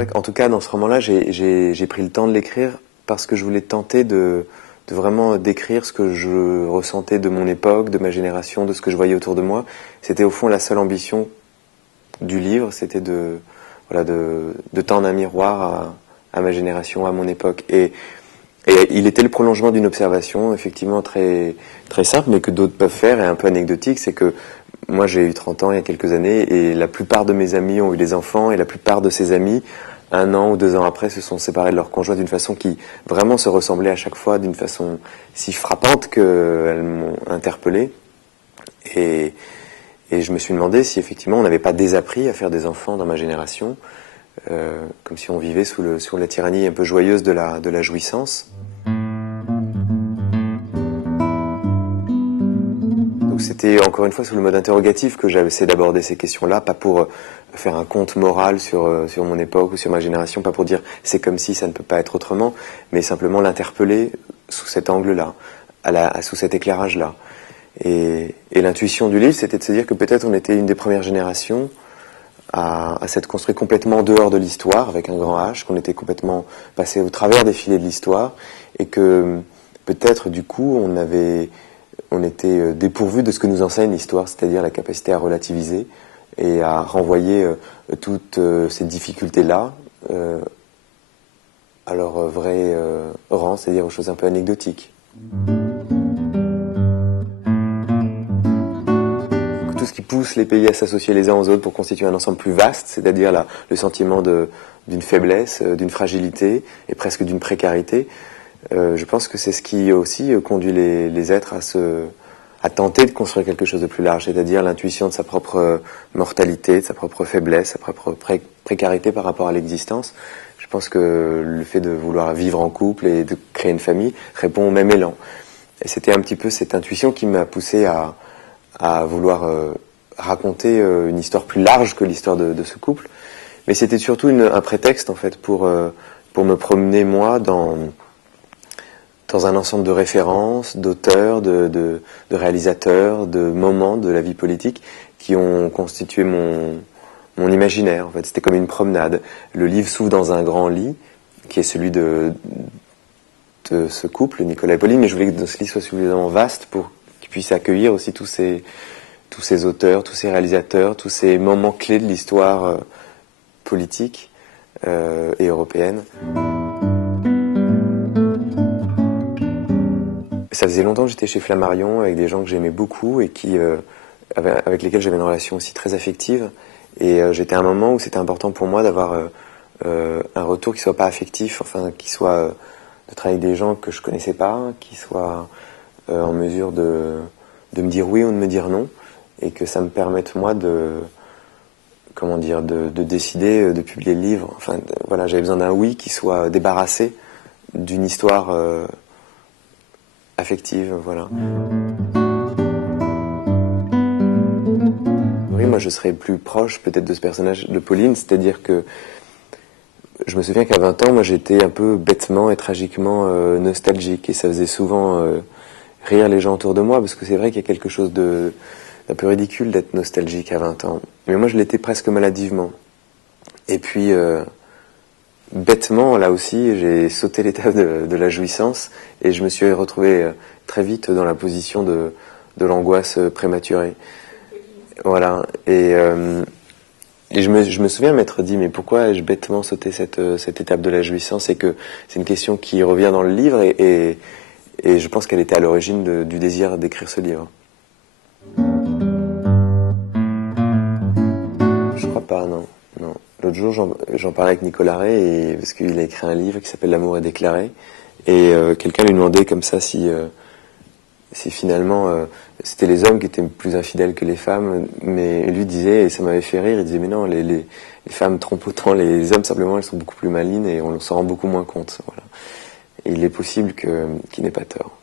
vrai qu'en tout cas, dans ce roman-là, j'ai pris le temps de l'écrire parce que je voulais tenter de vraiment décrire ce que je ressentais de mon époque, de ma génération, de ce que je voyais autour de moi. C'était au fond la seule ambition du livre, c'était voilà, de tendre un miroir à ma génération, à mon époque. Et il était le prolongement d'une observation, effectivement très, très simple, mais que d'autres peuvent faire, et un peu anecdotique, c'est que moi j'ai eu 30 ans il y a quelques années, et la plupart de mes amis ont eu des enfants, et la plupart de ces amis, 1 an ou 2 ans après, se sont séparés de leur conjoint d'une façon qui vraiment se ressemblait à chaque fois, d'une façon si frappante qu'elles m'ont interpellé. Et je me suis demandé si effectivement on n'avait pas désappris à faire des enfants dans ma génération, comme si on vivait sous la tyrannie un peu joyeuse de la jouissance. Donc c'était encore une fois sous le mode interrogatif que j'avais essayé d'aborder ces questions-là, pas pour faire un compte moral sur mon époque ou sur ma génération, pas pour dire c'est comme si ça ne peut pas être autrement, mais simplement l'interpeller sous cet angle-là, sous cet éclairage-là. Et l'intuition du livre, c'était de se dire que peut-être on était une des premières générations à s'être construit complètement en dehors de l'histoire, avec un grand H, qu'on était complètement passé au travers des filets de l'histoire, et que peut-être du coup on était dépourvu de ce que nous enseigne l'histoire, c'est-à-dire la capacité à relativiser et à renvoyer toutes ces difficultés-là à leur vrai rang, c'est-à-dire aux choses un peu anecdotiques. Tout ce qui pousse les pays à s'associer les uns aux autres pour constituer un ensemble plus vaste, c'est-à-dire le sentiment d'une faiblesse, d'une fragilité et presque d'une précarité, je pense que c'est ce qui aussi conduit les êtres à tenter de construire quelque chose de plus large, c'est-à-dire l'intuition de sa propre mortalité, de sa propre faiblesse, sa propre précarité par rapport à l'existence. Je pense que le fait de vouloir vivre en couple et de créer une famille répond au même élan. Et c'était un petit peu cette intuition qui m'a poussé à vouloir raconter une histoire plus large que l'histoire de ce couple. Mais c'était surtout un prétexte, en fait, pour me promener, moi, dans un ensemble de références, d'auteurs, de réalisateurs, de moments de la vie politique qui ont constitué mon imaginaire. En fait, c'était comme une promenade. Le livre s'ouvre dans un grand lit, qui est celui de ce couple, Nicolas et Pauline, mais je voulais que ce lit soit suffisamment vaste pour qu'il puisse accueillir aussi tous ces auteurs, tous ces réalisateurs, tous ces moments clés de l'histoire politique et européenne. Ça faisait longtemps que j'étais chez Flammarion avec des gens que j'aimais beaucoup et avec lesquels j'avais une relation aussi très affective. Et j'étais à un moment où c'était important pour moi d'avoir un retour qui soit pas affectif, enfin qui soit de travailler avec des gens que je connaissais pas, qui soient en mesure de me dire oui ou de me dire non, et que ça me permette moi de décider de publier le livre. Enfin, voilà, j'avais besoin d'un oui qui soit débarrassé d'une histoire affective, voilà. Oui, moi je serais plus proche peut-être de ce personnage de Pauline, c'est-à-dire que je me souviens qu'à 20 ans, moi j'étais un peu bêtement et tragiquement nostalgique, et ça faisait souvent rire les gens autour de moi, parce que c'est vrai qu'il y a quelque chose d'un peu ridicule d'être nostalgique à 20 ans. Mais moi je l'étais presque maladivement. Et puis, bêtement, là aussi, j'ai sauté l'étape de la jouissance, et je me suis retrouvé très vite dans la position de l'angoisse prématurée. Voilà. Et je me souviens m'être dit, mais pourquoi ai-je bêtement sauté cette étape de la jouissance? Et que c'est une question qui revient dans le livre, et je pense qu'elle était à l'origine du désir d'écrire ce livre. Je crois pas, non. L'autre jour, j'en parlais avec Nicolas Ray, parce qu'il a écrit un livre qui s'appelle L'amour est déclaré, et quelqu'un lui demandait comme ça si finalement c'était les hommes qui étaient plus infidèles que les femmes, mais lui disait, et ça m'avait fait rire, il disait mais non, les femmes trompent autant les hommes, simplement elles sont beaucoup plus malines et on s'en rend beaucoup moins compte. Voilà. Et il est possible qu'il n'ait pas tort.